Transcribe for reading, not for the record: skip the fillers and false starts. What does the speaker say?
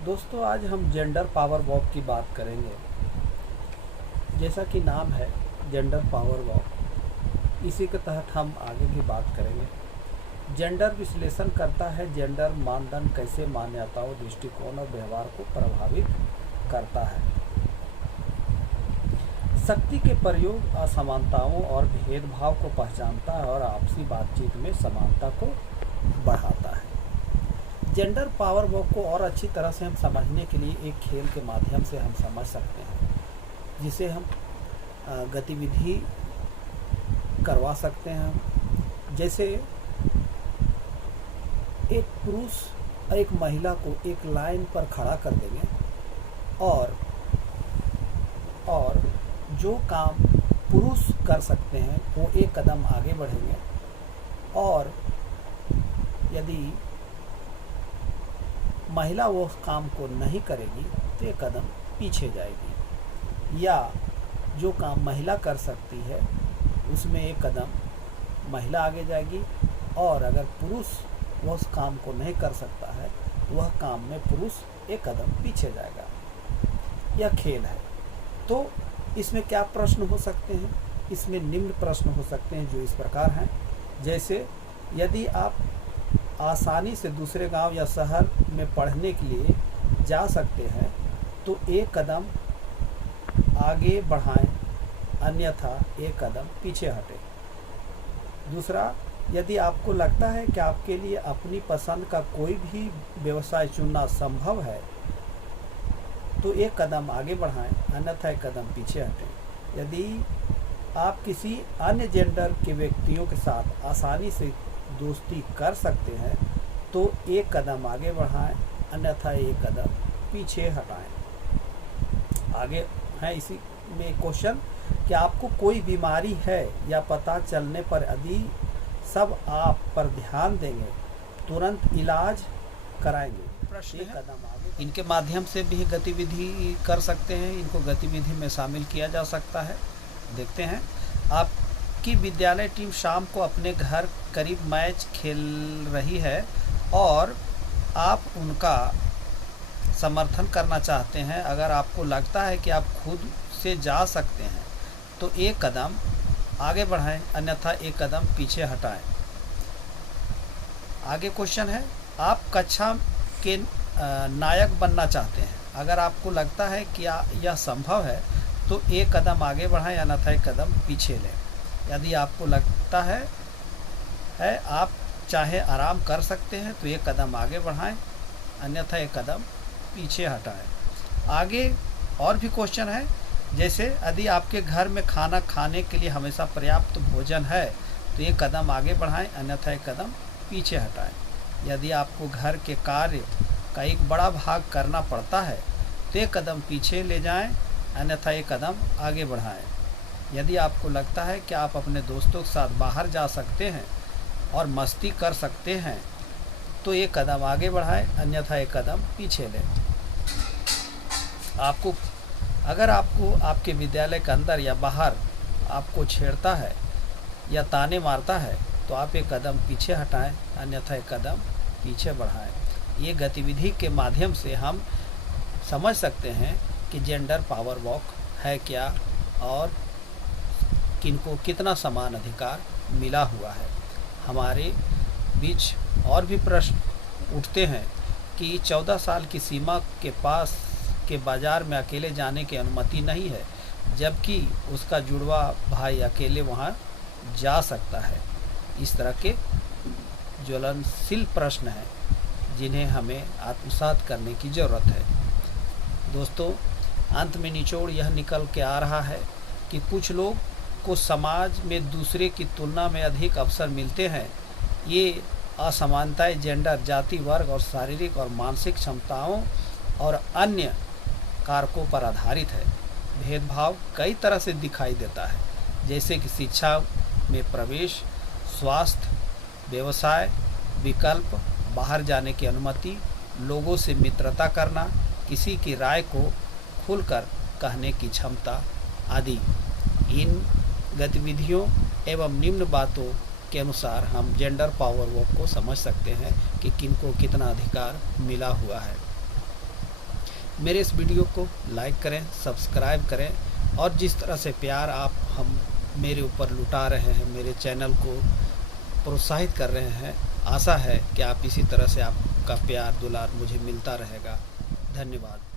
दोस्तों, आज हम जेंडर पावर वॉक की बात करेंगे। जैसा कि नाम है जेंडर पावर वॉक, इसी के तहत हम आगे भी बात करेंगे। जेंडर विश्लेषण करता है जेंडर मानदंड कैसे मान्यताओं, दृष्टिकोण और व्यवहार को प्रभावित करता है। शक्ति के प्रयोग असमानताओं और भेदभाव को पहचानता है और आपसी बातचीत में समानता को बढ़ाता है। जेंडर पावर वॉक को और अच्छी तरह से हम समझने के लिए एक खेल के माध्यम से हम समझ सकते हैं, जिसे हम गतिविधि करवा सकते हैं। जैसे एक पुरुष और एक महिला को एक लाइन पर खड़ा कर देंगे और जो काम पुरुष कर सकते हैं वो एक कदम आगे बढ़ेंगे, और यदि महिला वो काम को नहीं करेगी तो एक कदम पीछे जाएगी, या जो काम महिला कर सकती है उसमें एक कदम महिला आगे जाएगी, और अगर पुरुष वह उस काम को नहीं कर सकता है वह काम में पुरुष एक कदम पीछे जाएगा। यह खेल है। तो इसमें क्या प्रश्न हो सकते हैं? इसमें निम्न प्रश्न हो सकते हैं जो इस प्रकार हैं। जैसे यदि आप आसानी से दूसरे गांव या शहर में पढ़ने के लिए जा सकते हैं तो एक कदम आगे बढ़ाएं, अन्यथा एक कदम पीछे हटें। दूसरा, यदि आपको लगता है कि आपके लिए अपनी पसंद का कोई भी व्यवसाय चुनना संभव है तो एक कदम आगे बढ़ाएं, अन्यथा एक कदम पीछे हटें। यदि आप किसी अन्य जेंडर के व्यक्तियों के साथ आसानी से दोस्ती कर सकते हैं तो एक कदम आगे बढ़ाएं, अन्यथा एक कदम पीछे हटाएं। आगे है इसी में क्वेश्चन कि आपको कोई बीमारी है या पता चलने पर यदि सब आप पर ध्यान देंगे, तुरंत इलाज कराएंगे। प्रश्न एक कदम आगे। इनके माध्यम से भी गतिविधि कर सकते हैं, इनको गतिविधि में शामिल किया जा सकता है। देखते हैं। आपकी विद्यालय टीम शाम को अपने घर करीब मैच खेल रही है और आप उनका समर्थन करना चाहते हैं। अगर आपको लगता है कि आप खुद से जा सकते हैं तो एक कदम आगे बढ़ाएं, अन्यथा एक कदम पीछे हटाएं। आगे क्वेश्चन है, आप कक्षा के नायक बनना चाहते हैं। अगर आपको लगता है कि यह संभव है तो एक कदम आगे बढ़ाएं, अन्यथा एक कदम पीछे लें। यदि आपको लगता है आप चाहे आराम कर सकते हैं तो एक कदम आगे बढ़ाएं, अन्यथा एक कदम पीछे हटाएं। आगे और भी क्वेश्चन है, जैसे यदि आपके घर में खाना खाने के लिए हमेशा पर्याप्त भोजन है तो एक कदम आगे बढ़ाएं, अन्यथा एक कदम पीछे हटाएं। यदि आपको घर के कार्य का एक बड़ा भाग करना पड़ता है तो एक कदम पीछे ले जाएं, अन्यथा एक कदम आगे बढ़ाएं। यदि आपको लगता है कि आप अपने दोस्तों के साथ बाहर जा सकते हैं और मस्ती कर सकते हैं तो एक कदम आगे बढ़ाएं, अन्यथा एक कदम पीछे लें। अगर आपको आपके विद्यालय के अंदर या बाहर आपको छेड़ता है या ताने मारता है तो आप एक कदम पीछे हटाएं, अन्यथा एक कदम पीछे बढ़ाएं। ये गतिविधि के माध्यम से हम समझ सकते हैं कि जेंडर पावर वॉक है क्या और किनको कितना समान अधिकार मिला हुआ है। हमारे बीच और भी प्रश्न उठते हैं कि 14 साल की सीमा के पास के बाज़ार में अकेले जाने की अनुमति नहीं है, जबकि उसका जुड़वा भाई अकेले वहां जा सकता है। इस तरह के ज्वलनशील प्रश्न हैं जिन्हें हमें आत्मसात करने की ज़रूरत है। दोस्तों, अंत में निचोड़ यह निकल के आ रहा है कि कुछ लोग को समाज में दूसरे की तुलना में अधिक अवसर मिलते हैं। ये असमानताएं जेंडर, जाति, वर्ग और शारीरिक और मानसिक क्षमताओं और अन्य कारकों पर आधारित है। भेदभाव कई तरह से दिखाई देता है, जैसे कि शिक्षा में प्रवेश, स्वास्थ्य, व्यवसाय, विकल्प, बाहर जाने की अनुमति, लोगों से मित्रता करना, किसी की राय को खुलकर कहने की क्षमता आदि। इन गतिविधियों एवं निम्न बातों के अनुसार हम जेंडर पावर वॉक को समझ सकते हैं कि किनको कितना अधिकार मिला हुआ है। मेरे इस वीडियो को लाइक करें, सब्सक्राइब करें और जिस तरह से प्यार आप हम मेरे ऊपर लुटा रहे हैं, मेरे चैनल को प्रोत्साहित कर रहे हैं, आशा है कि आप इसी तरह से आपका प्यार दुलार मुझे मिलता रहेगा। धन्यवाद।